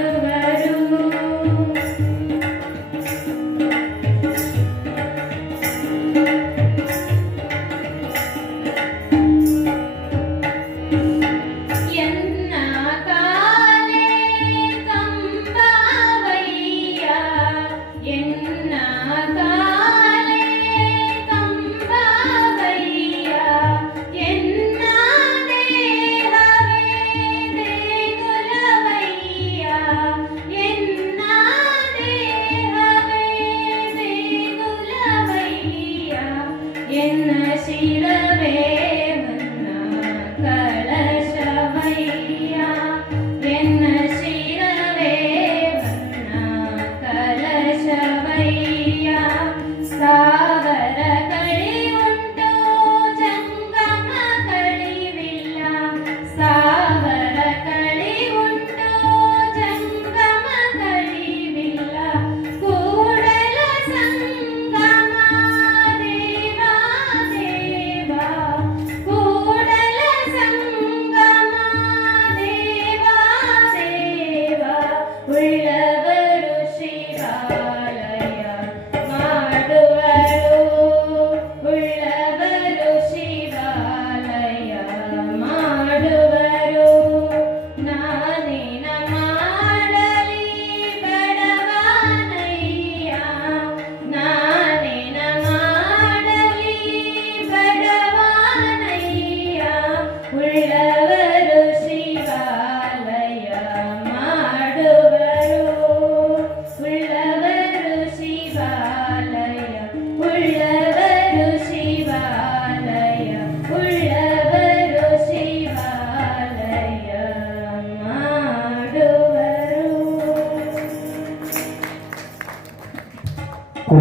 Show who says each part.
Speaker 1: Love എന്ന ശിരവേ love.